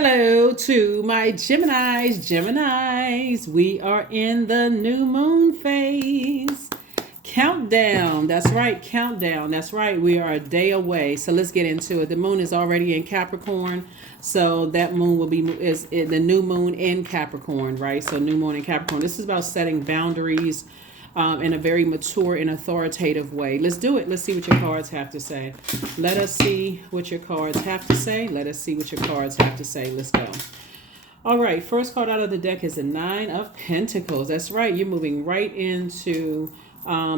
Hello to my Geminis. We are in the new moon phase. Countdown. That's right. Countdown. That's right. We are a day away. So let's get into it. The moon is already in Capricorn. So that moon will be the new moon in Capricorn, right? So new moon in Capricorn. This is about setting boundaries in a very mature and authoritative way. Let's do it. Let's see what your cards have to say. Let us see what your cards have to say. Let us see what your cards have to say. Let's go. All right. First card out of the deck is the Nine of Pentacles. That's right. You're moving right into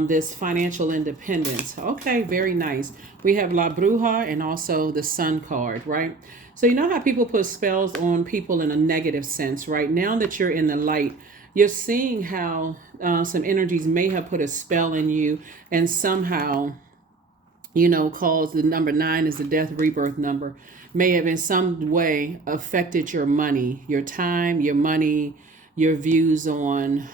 this financial independence. Okay. Very nice. We have La Bruja and also the Sun card, right? So you know how people put spells on people in a negative sense, right? Now that you're in the light, you're seeing how some energies may have put a spell in you and somehow, caused the number 9 is the death rebirth number, may have in some way affected your money, your time, your money, your views on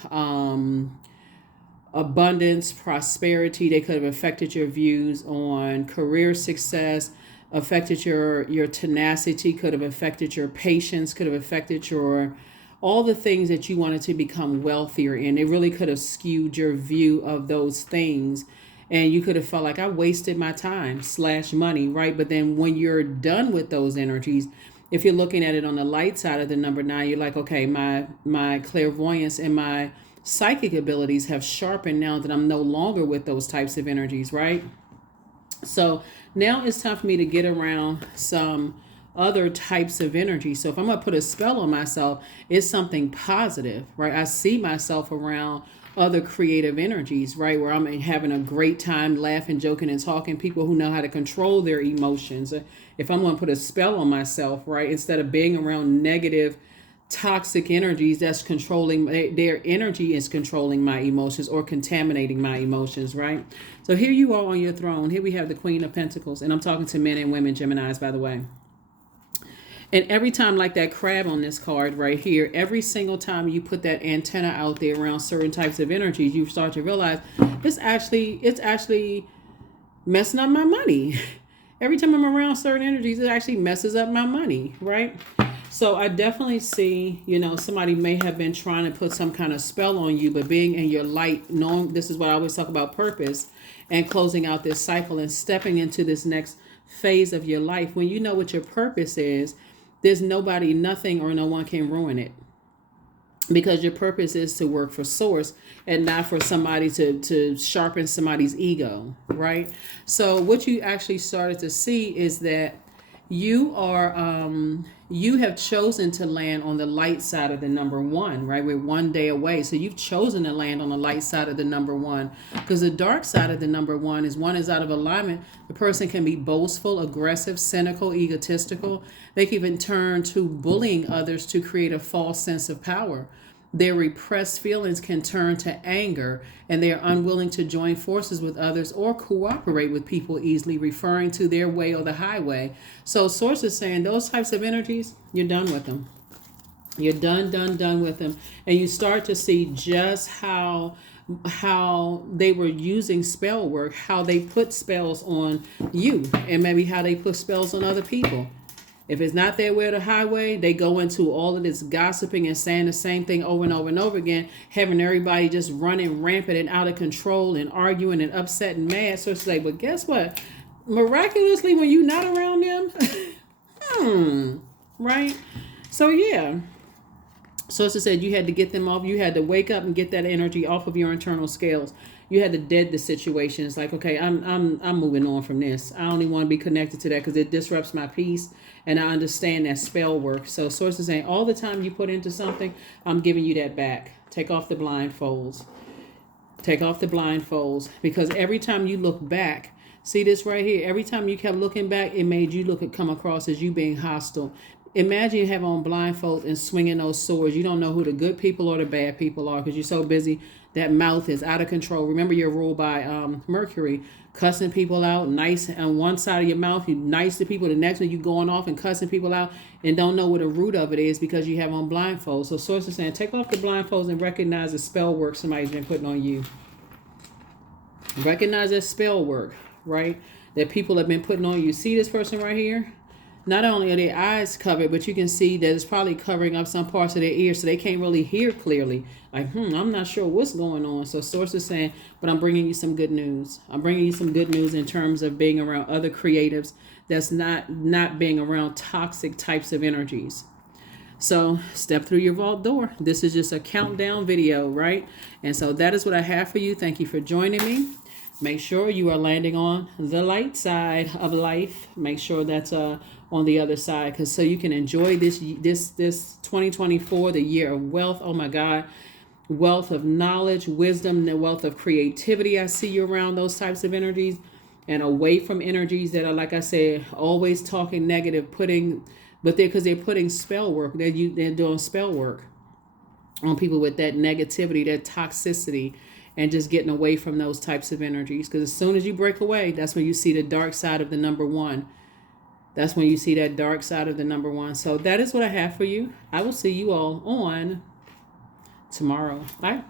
abundance, prosperity. They could have affected your views on career success, affected your tenacity, could have affected your patience, could have affected your all the things that you wanted to become wealthier in. It really could have skewed your view of those things. And you could have felt like I wasted my time / money, right? But then when you're done with those energies, if you're looking at it on the light side of the number 9, you're like, okay, my clairvoyance and my psychic abilities have sharpened now that I'm no longer with those types of energies, right? So now it's time for me to get around some other types of energy. So if I'm going to put a spell on myself, it's something positive, right? I see myself around other creative energies, right? Where I'm having a great time laughing, joking, and talking. People who know how to control their emotions. If I'm going to put a spell on myself, right? Instead of being around negative, toxic energies that's controlling their energy is controlling my emotions or contaminating my emotions, right? So here you are on your throne. Here we have the Queen of Pentacles. And I'm talking to men and women, Geminis, by the way. And every time, like that crab on this card right here, every single time you put that antenna out there around certain types of energies, you start to realize it's actually messing up my money. Every time I'm around certain energies, it actually messes up my money, right? So I definitely see, somebody may have been trying to put some kind of spell on you, but being in your light, knowing this is what I always talk about, purpose, and closing out this cycle and stepping into this next phase of your life. When you know what your purpose is, there's nobody, nothing, or no one can ruin it. Because your purpose is to work for source and not for somebody to sharpen somebody's ego, right? So what you actually started to see is that you have chosen to land on the light side of the number 1, right? We're one day away. So you've chosen to land on the light side of the number 1, because the dark side of the number 1 is out of alignment. The person can be boastful, aggressive, cynical, egotistical. They can even turn to bullying others to create a false sense of power. Their repressed feelings can turn to anger, and they are unwilling to join forces with others or cooperate with people easily, referring to their way or the highway. So Source is saying those types of energies, you're done with them. You're done with them. And you start to see just how they were using spell work, how they put spells on you, and maybe how they put spells on other people. If it's not their way or the highway, they go into all of this gossiping and saying the same thing over and over and over again, having everybody just running rampant and out of control and arguing and upset and mad. So it's like, but guess what? Miraculously, when you're not around them, right? So yeah. So as I said, you had to get them off. You had to wake up and get that energy off of your internal scales. You had to dead the situation. It's like, okay, I'm moving on from this. I only want to be connected to that because it disrupts my peace, and I understand that spell work. So Source is saying all the time you put into something, I'm giving you that back. Take off the blindfolds. Take off the blindfolds, because every time you look back, see this right here. Every time you kept looking back, it made you come across as you being hostile. Imagine you have on blindfolds and swinging those swords. You don't know who the good people or the bad people are because you're so busy. That mouth is out of control. Remember, you're ruled by Mercury, cussing people out, nice on one side of your mouth, you nice to people. The next one, you going off and cussing people out and don't know what the root of it is because you have on blindfolds. So Source is saying, take off the blindfolds and recognize the spell work somebody's been putting on you. Recognize that spell work, right? That people have been putting on you. See this person right here? not only are their eyes covered, but you can see that it's probably covering up some parts of their ears, so they can't really hear clearly. Like, I'm not sure what's going on. So source is saying, but I'm bringing you some good news. I'm bringing you some good news in terms of being around other creatives that's not being around toxic types of energies. So step through your vault door. This is just a countdown video, right? And so that is what I have for you. Thank you for joining me. Make sure you are landing on the light side of life. Make sure that's on the other side, because so you can enjoy this 2024, the year of wealth. Oh my God. Wealth of knowledge, wisdom, the wealth of creativity. I see you around those types of energies, and away from energies that are, like I said, always talking negative, because they're putting spell work. They're doing spell work on people with that negativity, that toxicity, and just getting away from those types of energies. Because as soon as you break away, that's when you see the dark side of the number one. That's when you see that dark side of the number one. So that is what I have for you. I will see you all on tomorrow. Bye.